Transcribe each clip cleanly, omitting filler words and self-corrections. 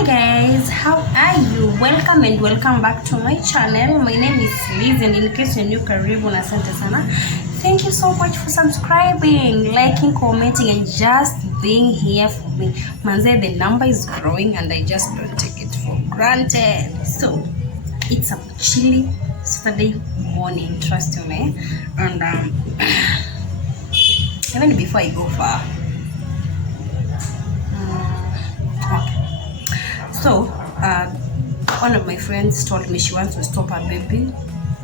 Hi guys, how are you? Welcome and welcome back to my channel. My name is Liz, and in case you're new, karibu na asante sana. Thank you so much for subscribing, liking, commenting, and just being here for me. Manze, the number is growing and I just don't take it for granted. So it's a chilly Saturday morning, trust me. And even before I go far, so one of my friends told me she wants to stop her baby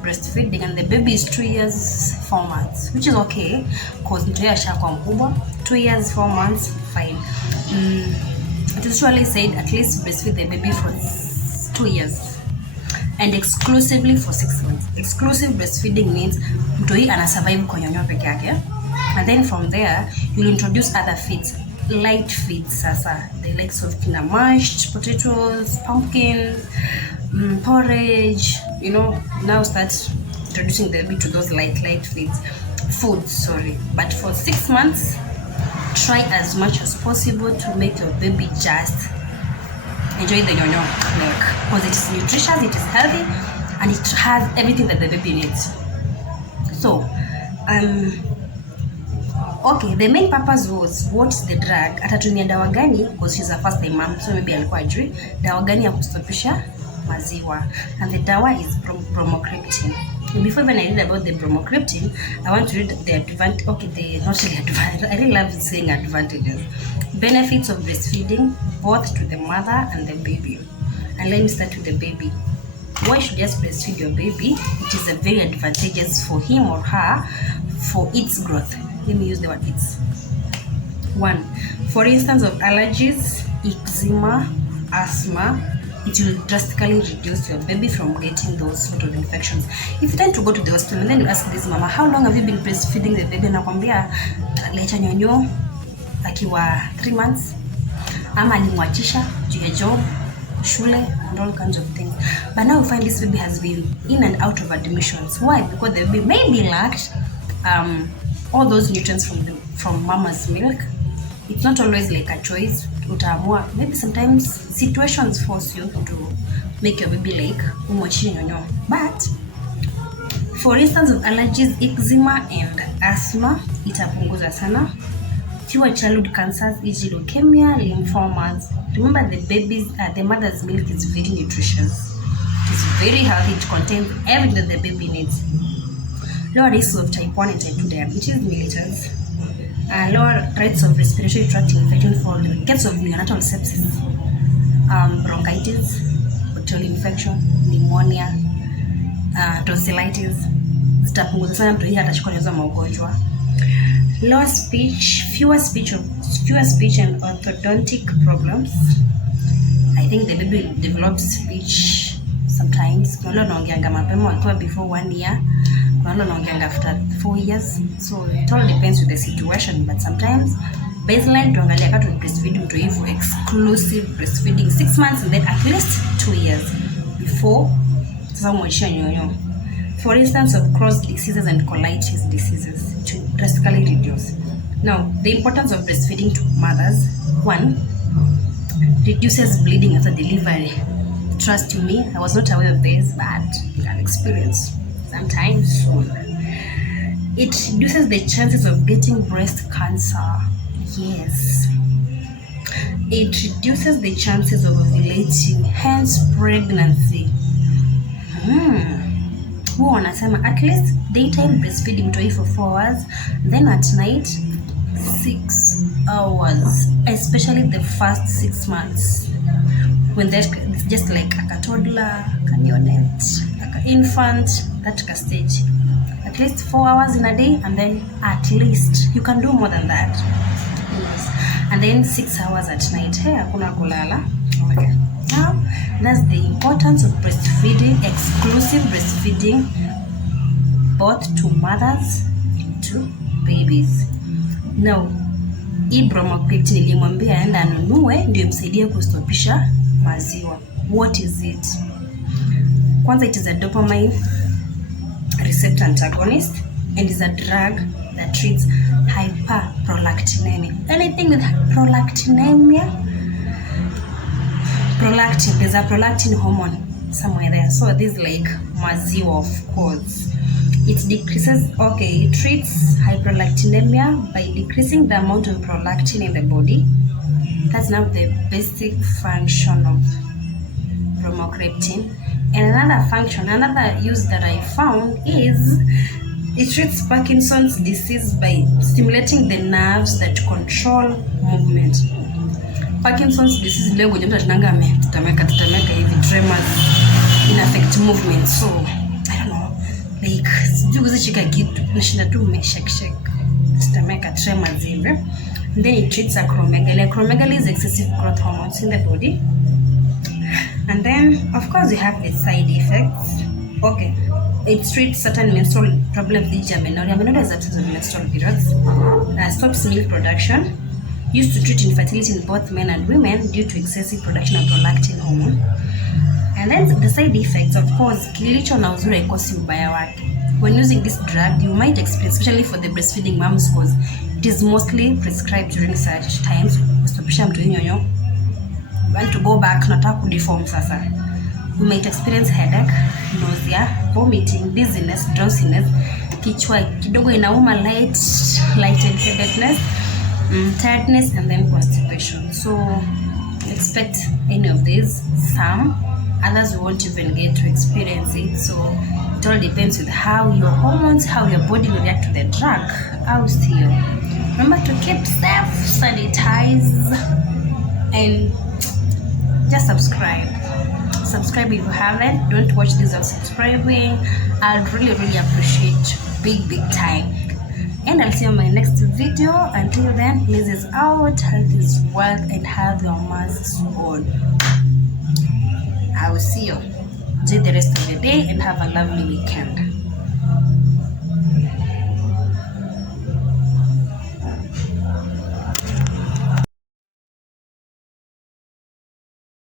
breastfeeding, and the baby is 2 years 4 months, which is okay because mtoto ashakuwa mkubwa. 2 years 4 months, fine. It is usually said at least breastfeed the baby for 2 years and exclusively for 6 months. Exclusive breastfeeding means mtoi ana survive kwa nyonyo peke yake, and then from there you'll introduce other feeds, light feeds. Sasa they like soft mashed potatoes, pumpkins, porridge, now start introducing the baby to those light foods. But for 6 months, try as much as possible to make your baby just enjoy the nyonyo milk, because it is nutritious, it is healthy, and it has everything that the baby needs. So okay, the main purpose was, what's the drug, atatumia dawa gani, because she's a first time mom, so maybe alikuwa ajui dawa gani ya kustopisha maziwa, and the dawa is bromocriptine. Before even I read about the bromocriptine, I want to read the advantage. Okay, not really advantage. I really love saying advantages. Benefits of breastfeeding, both to the mother and the baby. And let me start with the baby. Why should you just breastfeed your baby? It is a very advantageous for him or her for its growth. Let me use the word its. 1. For instance of allergies, eczema, asthma, it will drastically reduce your baby from getting those sort of infections. If you tend to go to the hospital and then you ask this mama, how long have you been breastfeeding the baby? Nakwambia leta nyonyo akiwa 3 months, ama alimwachisha juu ya job, shule, and all kinds of things. But now we find this baby has been in and out of admissions. Why? Because the baby maybe lacked all those nutrients from mama's milk. It's not always like a choice. Utaamua, maybe sometimes situations force you to make your baby like umwachie nyonyo. But for instance of allergies, eczema and asthma, itapunguza sana. Fewer childhood cancers, e.g. leukemia, lymphomas. Remember, the mother's milk is very nutritious. It is very healthy. It contains everything that the baby needs. Lower risks of type 1 and type 2 diabetes mellitus. Lower rates of respiratory tract infection for the case of neonatal sepsis, bronchitis, bacterial infection, pneumonia, tonsillitis. Zitapunguza sana mtu hii atashikwa na hizo magonjwa. Lower speech, fewer speech and orthodontic problems. I think the baby develops speech sometimes. Kuna wanaongeanga mapema wakiwa before 1 year. Kuna wanaongeanga after 4 years. So it all depends with the situation, but sometimes baseline tuangalia kama breastfeeding mtu hivyo exclusive breastfeeding 6 months and then at least 2 years before sasa mwachia nyonyo. For instance of Crohn's diseases and colitis diseases, to drastically reduce. Now, the importance of breastfeeding to mothers. 1, reduces bleeding after delivery. Trust you me, I was not aware of this, but you can experience sometimes soon. It reduces the chances of getting breast cancer. Yes. It reduces the chances of ovulating, hence pregnancy. Who wanasema at least daytime breastfeeding mtoi for 4 hours, then at night 6 hours, especially the first 6 months when there's just like a toddler, a neonate, like an infant, that stage. At least 4 hours in a day, and then at least you can do more than that. Yes. And then 6 hours at night. Hey, hakuna kulala. Okay. Now, that's the importance of breastfeeding, exclusive breastfeeding, both to mothers and to babies. Now, hii bromocriptine nilimwambia aenda anunue ndio imsaidie kustopisha maziwa. What is it? Kwanza, it is a dopamine receptor antagonist and is a drug that treats hyperprolactinemia. Anything with prolactinemia, prolactin. There's a prolactin hormone somewhere there. So this is like maziwa, of course. It decreases, it treats hyperlactinemia by decreasing the amount of prolactin in the body. That's now the basic function of bromocriptine. And another use that I found is it treats Parkinson's disease by stimulating the nerves that control movement. Parkinson's disease leo mtu atananga tetemeka hivi, tremors in affect movement. So I don't know, like sijui shika kitu nashinda tu shake tetemeka, tremors hivi. And then it treats acromegaly. Acromegaly is excessive growth hormones in the body. And then of course we have the side effects. It treats certain menstrual problems, the amenorrhea. Amenorrhea is absence of menstrual periods. Stops milk production. Used to treat infertility in both men and women due to excessive production of prolactin hormone. And then the side effects, of course, kilicho na uzuri haikosi ubaya wake. When using this drug, you might experience, especially for the breastfeeding moms, because it is mostly prescribed during such times. Stopisha mtu nyonyo. You want to go back, nataka kudeform sasa. You might experience headache, nausea, vomiting, dizziness, drowsiness, kichwa kidogo inauma, light-headedness, tiredness, and then constipation. So expect any of these. Some others won't even get to experience it. So it all depends with how your hormones, how your body will react to the drug. I'll see you. Remember to keep safe, sanitize, and just subscribe if you haven't. Don't watch this without subscribing. I'll really appreciate big time. And I'll see you in my next video. Until then, Liz is out. Health is wealth, and have your masks on. I will see you. Enjoy the rest of the day and have a lovely weekend.